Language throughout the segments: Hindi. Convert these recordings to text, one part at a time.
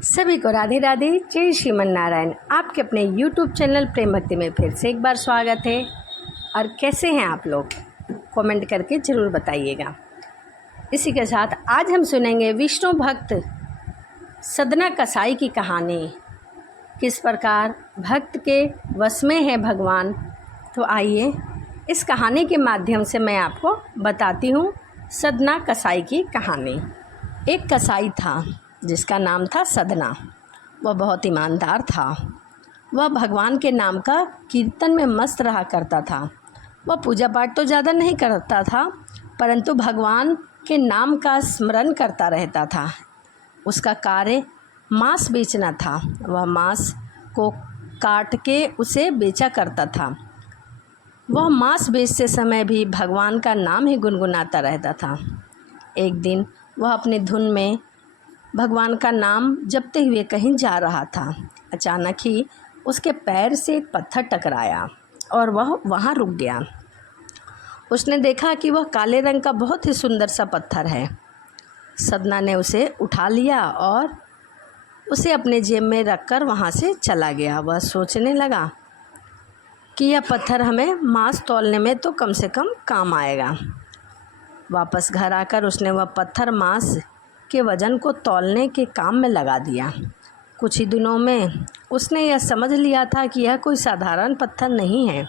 सभी को राधे राधे, जय श्रीमन नारायण। आपके अपने YouTube चैनल प्रेम भक्ति में फिर से एक बार स्वागत है। और कैसे हैं आप लोग, कमेंट करके ज़रूर बताइएगा। इसी के साथ आज हम सुनेंगे विष्णु भक्त सदना कसाई की कहानी। किस प्रकार भक्त के वश में है भगवान, तो आइए इस कहानी के माध्यम से मैं आपको बताती हूँ सदना कसाई की कहानी। एक कसाई था जिसका नाम था सदना। वह बहुत ईमानदार था। वह भगवान के नाम का कीर्तन में मस्त रहा करता था। वह पूजा पाठ तो ज़्यादा नहीं करता था, परंतु भगवान के नाम का स्मरण करता रहता था। उसका कार्य मांस बेचना था। वह मांस को काट के उसे बेचा करता था। वह मांस बेचते समय भी भगवान का नाम ही गुनगुनाता रहता था। एक दिन वह अपनी धुन में भगवान का नाम जपते हुए कहीं जा रहा था। अचानक ही उसके पैर से एक पत्थर टकराया और वह वहाँ रुक गया। उसने देखा कि वह काले रंग का बहुत ही सुंदर सा पत्थर है। सदना ने उसे उठा लिया और उसे अपने जेब में रखकर वहाँ से चला गया। वह सोचने लगा कि यह पत्थर हमें मांस तौलने में तो कम से कम काम आएगा। वापस घर आकर उसने वह पत्थर मांस के वज़न को तौलने के काम में लगा दिया। कुछ ही दिनों में उसने यह समझ लिया था कि यह कोई साधारण पत्थर नहीं है,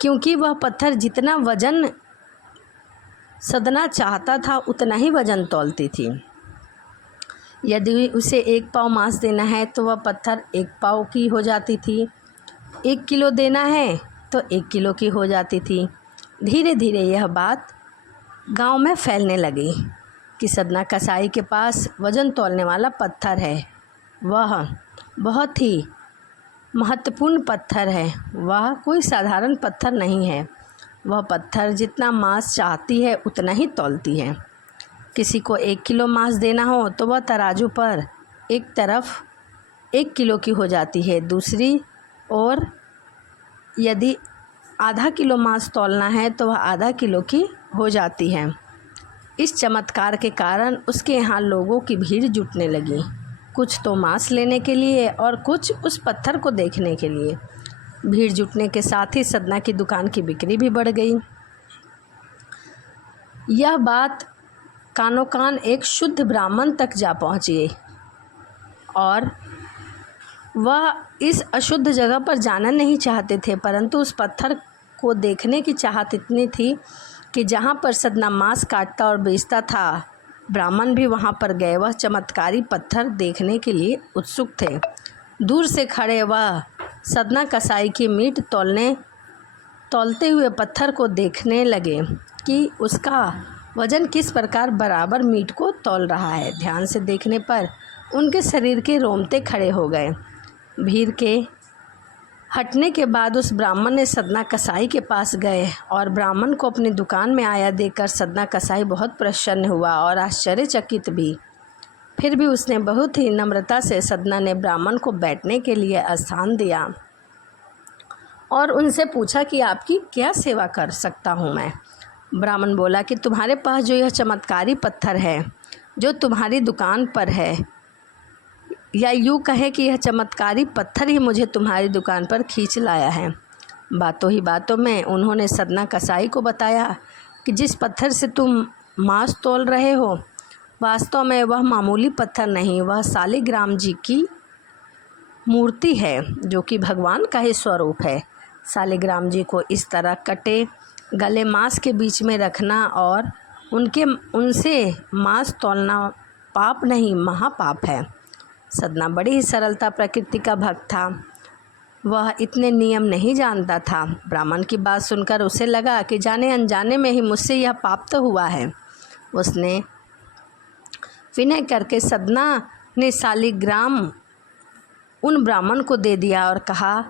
क्योंकि वह पत्थर जितना वज़न सदना चाहता था उतना ही वज़न तौलती थी। यदि उसे 1 पाव मांस देना है तो वह पत्थर 1 पाव की हो जाती थी। 1 किलो देना है तो 1 किलो की हो जाती थी। धीरे धीरे यह बात गांव में फैलने लगी कि सदना कसाई के पास वज़न तौलने वाला पत्थर है। वह बहुत ही महत्वपूर्ण पत्थर है। वह कोई साधारण पत्थर नहीं है। वह पत्थर जितना मांस चाहती है उतना ही तौलती है। किसी को 1 किलो मांस देना हो तो वह तराजू पर एक तरफ 1 किलो की हो जाती है, दूसरी ओर यदि आधा किलो मांस तौलना है तो वह आधा किलो की हो जाती है। इस चमत्कार के कारण उसके यहाँ लोगों की भीड़ जुटने लगी, कुछ तो मांस लेने के लिए और कुछ उस पत्थर को देखने के लिए। भीड़ जुटने के साथ ही सदना की दुकान की बिक्री भी बढ़ गई। यह बात कानों कान एक शुद्ध ब्राह्मण तक जा पहुँची और वह इस अशुद्ध जगह पर जाना नहीं चाहते थे, परंतु उस पत्थर को देखने की चाहत इतनी थी कि जहाँ पर सदना मांस काटता और बेचता था, ब्राह्मण भी वहाँ पर गए। वह चमत्कारी पत्थर देखने के लिए उत्सुक थे। दूर से खड़े वह सदना कसाई की मीट तौलते हुए पत्थर को देखने लगे कि उसका वज़न किस प्रकार बराबर मीट को तौल रहा है। ध्यान से देखने पर उनके शरीर के रोंगटे खड़े हो गए। भीड़ के हटने के बाद उस ब्राह्मण ने सदना कसाई के पास गए और ब्राह्मण को अपनी दुकान में आया देखकर सदना कसाई बहुत प्रसन्न हुआ और आश्चर्यचकित भी। फिर भी उसने बहुत ही नम्रता से सदना ने ब्राह्मण को बैठने के लिए स्थान दिया और उनसे पूछा कि आपकी क्या सेवा कर सकता हूँ मैं। ब्राह्मण बोला कि तुम्हारे पास जो यह चमत्कारी पत्थर है जो तुम्हारी दुकान पर है, या यूँ कहे कि यह चमत्कारी पत्थर ही मुझे तुम्हारी दुकान पर खींच लाया है। बातों ही बातों में उन्होंने सदना कसाई को बताया कि जिस पत्थर से तुम मांस तौल रहे हो, वास्तव में वह मामूली पत्थर नहीं, वह शालिग्राम जी की मूर्ति है, जो कि भगवान का ही स्वरूप है। शालिग्राम जी को इस तरह कटे गले मांस के बीच में रखना और उनसे मांस तौलना पाप नहीं, महापाप है। सदना बड़ी ही सरलता प्रकृति का भक्त था। वह इतने नियम नहीं जानता था। ब्राह्मण की बात सुनकर उसे लगा कि जाने अनजाने में ही मुझसे यह पाप तो हुआ है। उसने विनय करके सदना ने शालिग्राम उन ब्राह्मण को दे दिया और कहा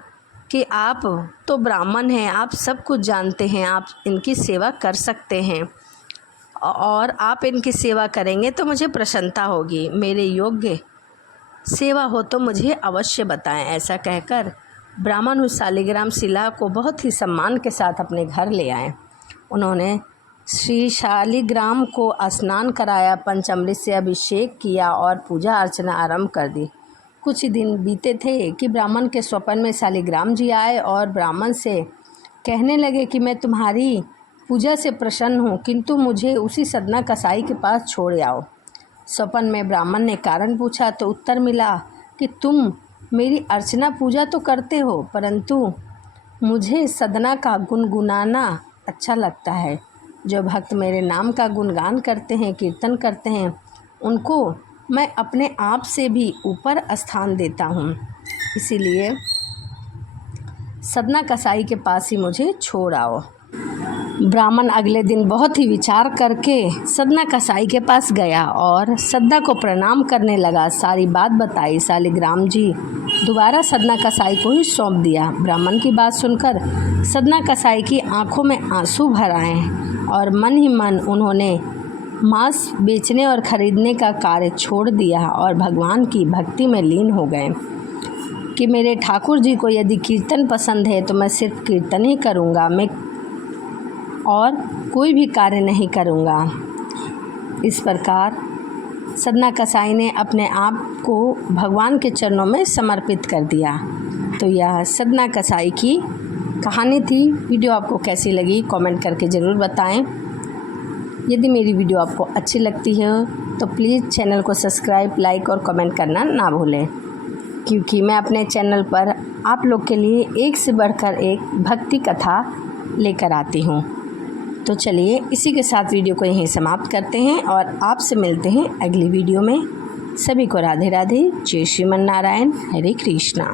कि आप तो ब्राह्मण हैं, आप सब कुछ जानते हैं, आप इनकी सेवा कर सकते हैं और आप इनकी सेवा करेंगे तो मुझे प्रसन्नता होगी। मेरे योग्य सेवा हो तो मुझे अवश्य बताएं। ऐसा कहकर ब्राह्मण उस शालिग्राम शिला को बहुत ही सम्मान के साथ अपने घर ले आए। उन्होंने श्री शालिग्राम को स्नान कराया, पंचामृत से अभिषेक किया और पूजा अर्चना आरंभ कर दी। कुछ दिन बीते थे कि ब्राह्मण के स्वप्न में शालिग्राम जी आए और ब्राह्मण से कहने लगे कि मैं तुम्हारी पूजा से प्रसन्न हूँ, किंतु मुझे उसी सदना कसाई के पास छोड़ आओ। स्वप्न में ब्राह्मण ने कारण पूछा तो उत्तर मिला कि तुम मेरी अर्चना पूजा तो करते हो, परंतु मुझे सदना का गुनगुनाना अच्छा लगता है। जो भक्त मेरे नाम का गुणगान करते हैं, कीर्तन करते हैं, उनको मैं अपने आप से भी ऊपर स्थान देता हूँ। इसीलिए सदना कसाई के पास ही मुझे छोड़ आओ। ब्राह्मण अगले दिन बहुत ही विचार करके सदना कसाई के पास गया और सदना को प्रणाम करने लगा। सारी बात बताई। शालिग्राम जी दोबारा सदना कसाई को ही सौंप दिया। ब्राह्मण की बात सुनकर सदना कसाई की आंखों में आंसू भर आए और मन ही मन उन्होंने मांस बेचने और खरीदने का कार्य छोड़ दिया और भगवान की भक्ति में लीन हो गए कि मेरे ठाकुर जी को यदि कीर्तन पसंद है तो मैं सिर्फ कीर्तन ही करूँगा, मैं और कोई भी कार्य नहीं करूँगा। इस प्रकार सदना कसाई ने अपने आप को भगवान के चरणों में समर्पित कर दिया। तो यह सदना कसाई की कहानी थी। वीडियो आपको कैसी लगी कमेंट करके ज़रूर बताएं। यदि मेरी वीडियो आपको अच्छी लगती है तो प्लीज़ चैनल को सब्सक्राइब, लाइक और कमेंट करना ना भूलें, क्योंकि मैं अपने चैनल पर आप लोग के लिए एक से बढ़कर एक भक्ति कथा लेकर आती हूँ। तो चलिए इसी के साथ वीडियो को यहीं समाप्त करते हैं और आपसे मिलते हैं अगली वीडियो में। सभी को राधे राधे। जय श्रीमन नारायण। हरे कृष्णा।